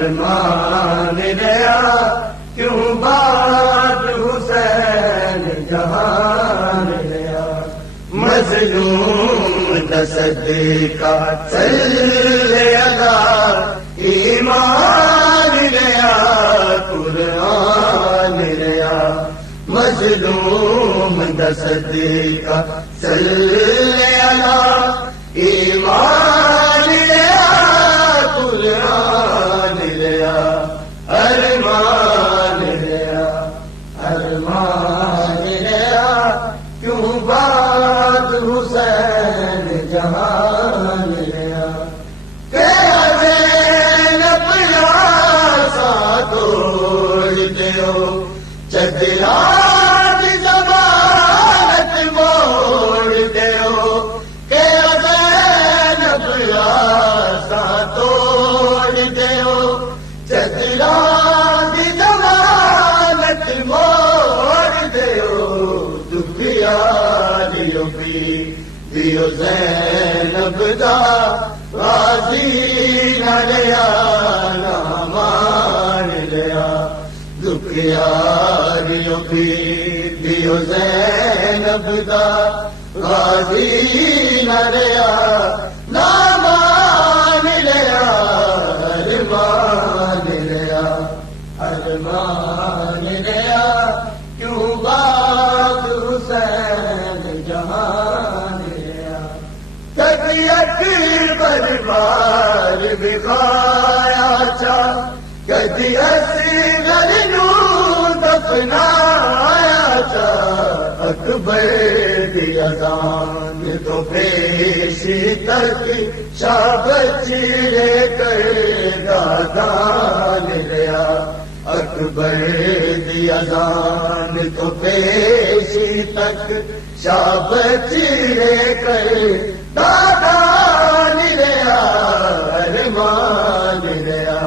ارمان ریا کیوں بات حسین جہان ریا مظلوم تصدیقہ چلے ادا ایمان ریا قرآن ریا مظلوم تصدیقہ چلے ادا ایمان ریا قرآن ریا ارمان ریا ارمان ریا کیوں بات حسین جہان ریا کہ زینب سا توڑتے ہو چدرات زمانت موڑتے ہو کہ زینب سا توڑتے ہو چدرات زمانت موڑتے ہو دکھیا دیو بھی دیو زینب دا غازی نہ لیا نہ مان لیا دکھیا دیو بھی دیو زینب دا غازی نہ لیا نہ مان لیا ارمان لیا ارمان لیا کیوں بات حسین جہان لیا طبیعت بربار بخایا چا کدی اصغر نو دفنایا چا اکبر دی اذان تو پیش تک شاہ چیرے کر دادان لیا اکبر دی اذان تو پیش تک شاہ چیرے کر دادان لیا ارمان لیا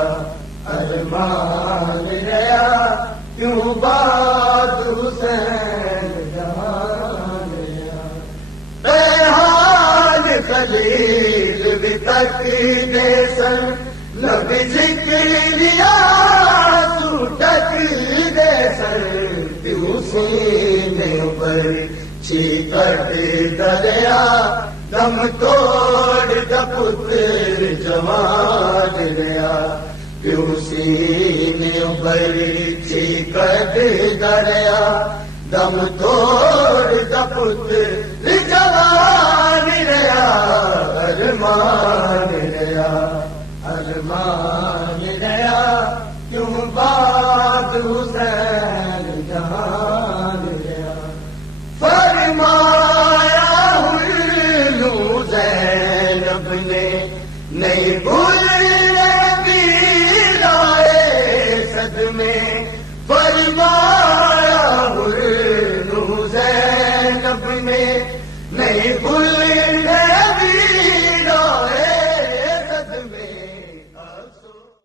ارمان لیا کیوں بات حسین جہان لیا ریحان خلیل بھی تک دے سر لب ذکر لیا تو تک دے سر کیوں سینے پر چیکٹ دریا دم توڑ دپتر جوان لیا کیوں سینے پر چیکٹ دریا دم توڑ دپتر جوان لیا ارمان لیا ارمان لیا کیوں بات حسین جہان لیا فرمان